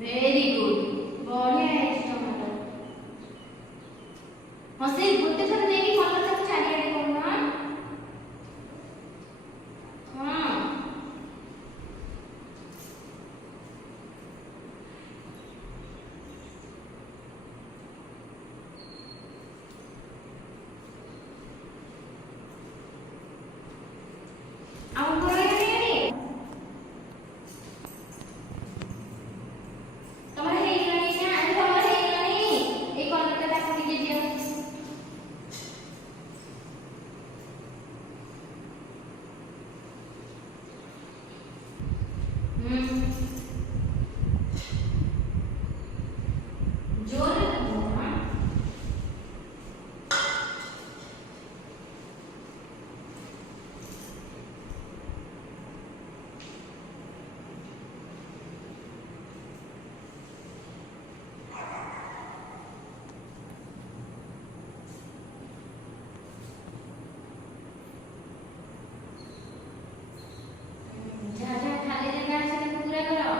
very good बढ़िया है टमाटर हसे गोटे थर देकी कलर तक चारियाडे करना हां आउ करे रे तमरे हे गनी ना आज तमरे हे गनी ए कलर टा को टिके दिया जोर दो हां जा जा खाली जगह से पूरा करो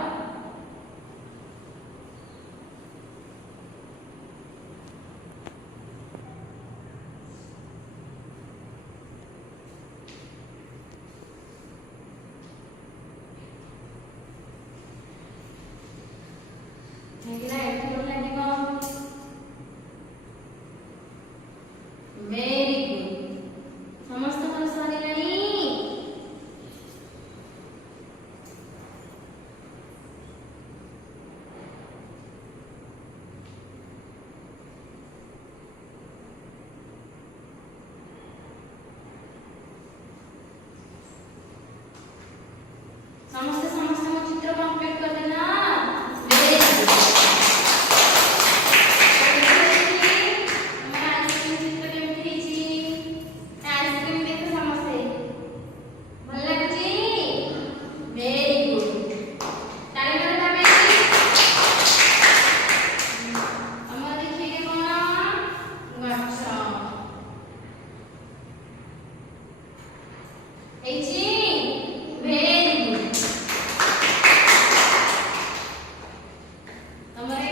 हेला एठी लोग लागिबो वेरी गुड समस्त कर सरीलानी समस्त चित्र कंप्लीट कर देना वेरी गुड हमारा आइसक्रीम चित्र केमती हिची आइसक्रीम देखो समस्ते भल लागुची वेरी गुड ताली मारता बेटी हमर देखिए कोन अच्छा एची वेरी गुड हमारे